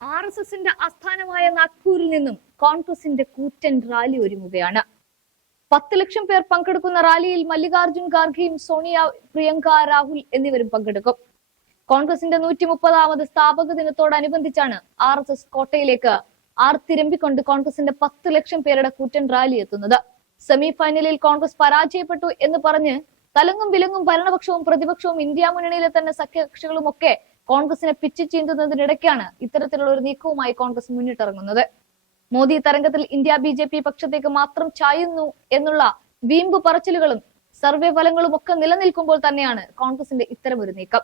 RSSന്റെ ആസ്ഥാനമായ നാഗ്പൂരിൽ നിന്നും കോൺഗ്രസിന്റെ കൂറ്റൻ റാലി ഒരുങ്ങുകയാണ്. 10 ലക്ഷം പേർ പങ്കെടുക്കുന്ന റാലിയിൽ മല്ലികാർജുൻ ഖാർഗെയും സോണിയ, പ്രിയങ്ക, രാഹുൽ എന്നിവരും പങ്കെടുക്കും. കോൺഗ്രസിന്റെ 130ാമത് സ്ഥാപക ദിനത്തോടനുബന്ധിച്ചാണ് RSS കോട്ടയിലേക്ക് ആർത്തിരമ്പിക്കൊണ്ട് കോൺഗ്രസിന്റെ 10 ലക്ഷം പേരുടെ കൂറ്റൻ റാലി എത്തുന്നത്. സെമി ഫൈനലിൽ കോൺഗ്രസ് പരാജയപ്പെട്ടു എന്ന് പറഞ്ഞ് തലങ്ങും വിലങ്ങും ഭരണപക്ഷവും പ്രതിപക്ഷവും ഇന്ത്യ മുന്നണിയിലെ തന്നെ സഖ്യകക്ഷികളും ഒക്കെ കോൺഗ്രസിനെ പിച്ചു ചീന്തുന്നതിനിടയ്ക്കാണ് ഇത്തരത്തിലുള്ള ഒരു നീക്കവുമായി കോൺഗ്രസ് മുന്നിട്ടിറങ്ങുന്നത്. മോദി തരംഗത്തിൽ ഇന്ത്യ BJP പക്ഷത്തേക്ക് മാത്രം ചായുന്നു എന്നുള്ള വീമ്പ് പറച്ചിലുകളും സർവേ ഫലങ്ങളും ഒക്കെ നിലനിൽക്കുമ്പോൾ തന്നെയാണ് കോൺഗ്രസിന്റെ ഇത്തരമൊരു നീക്കം.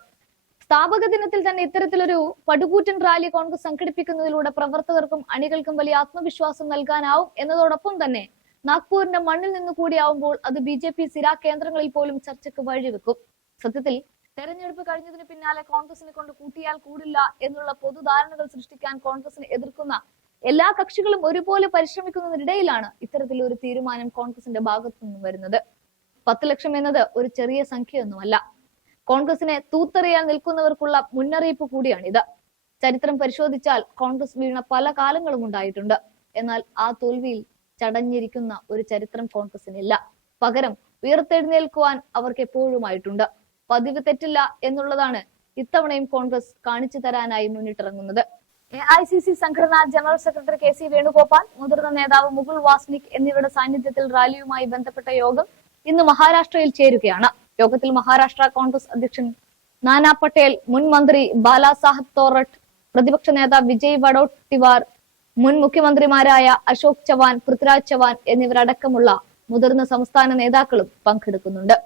സ്ഥാപക ദിനത്തിൽ തന്നെ ഇത്തരത്തിലൊരു പടുകൂറ്റൻ റാലി കോൺഗ്രസ് സംഘടിപ്പിക്കുന്നതിലൂടെ പ്രവർത്തകർക്കും അണികൾക്കും വലിയ ആത്മവിശ്വാസം നൽകാനാവും എന്നതോടൊപ്പം തന്നെ നാഗ്പൂരിന്റെ മണ്ണിൽ നിന്ന് കൂടിയാവുമ്പോൾ അത് BJP സിരാ കേന്ദ്രങ്ങളിൽ പോലും ചർച്ചയ്ക്ക് വഴിവെക്കും. സത്യത്തിൽ തെരഞ്ഞെടുപ്പ് കഴിഞ്ഞതിന് പിന്നാലെ കോൺഗ്രസിനെ കൊണ്ട് കൂട്ടിയാൽ കൂടില്ല എന്നുള്ള പൊതുധാരണകൾ സൃഷ്ടിക്കാൻ കോൺഗ്രസിനെ എതിർക്കുന്ന എല്ലാ കക്ഷികളും ഒരുപോലെ പരിശ്രമിക്കുന്നതിനിടയിലാണ് ഇത്തരത്തിലൊരു തീരുമാനം കോൺഗ്രസിന്റെ ഭാഗത്തു നിന്നും വരുന്നത്. 10 ലക്ഷം എന്നത് ഒരു ചെറിയ സംഖ്യയൊന്നുമല്ല. കോൺഗ്രസിനെ തൂത്തെറിയാൻ നിൽക്കുന്നവർക്കുള്ള മുന്നറിയിപ്പ് കൂടിയാണിത്. ചരിത്രം പരിശോധിച്ചാൽ കോൺഗ്രസ് വീണ പല കാലങ്ങളും ഉണ്ടായിട്ടുണ്ട്. എന്നാൽ ആ തോൽവിയിൽ ചടഞ്ഞിരിക്കുന്ന ഒരു ചരിത്രം കോൺഗ്രസിനില്ല. പകരം ഉയർത്തെഴുന്നേൽക്കുവാൻ അവർക്ക് എപ്പോഴുമായിട്ടുണ്ട്. പതിവ് തെറ്റില്ല എന്നുള്ളതാണ് ഇത്തവണയും കോൺഗ്രസ് കാണിച്ചു തരാനായി മുന്നിട്ടിറങ്ങുന്നത്. AICC സംഘടനാ ജനറൽ സെക്രട്ടറി KC വേണുഗോപാൽ, മുതിർന്ന നേതാവ് മുകുൾ വാസ്നിക് എന്നിവരുടെ സാന്നിധ്യത്തിൽ റാലിയുമായി ബന്ധപ്പെട്ട യോഗം ഇന്ന് മഹാരാഷ്ട്രയിൽ ചേരുകയാണ്. യോഗത്തിൽ മഹാരാഷ്ട്ര കോൺഗ്രസ് അധ്യക്ഷൻ നാനാ പട്ടേൽ, മുൻ മന്ത്രി ബാലാസാഹബ് തോറട്ട്, പ്രതിപക്ഷ നേതാവ് വിജയ് വഡോട്ടിവാർ, മുൻ മുഖ്യമന്ത്രിമാരായ അശോക് ചവാൻ, പൃഥ്വിരാജ് ചവാൻ എന്നിവരടക്കമുള്ള മുതിർന്ന സംസ്ഥാന നേതാക്കളും പങ്കെടുക്കുന്നുണ്ട്.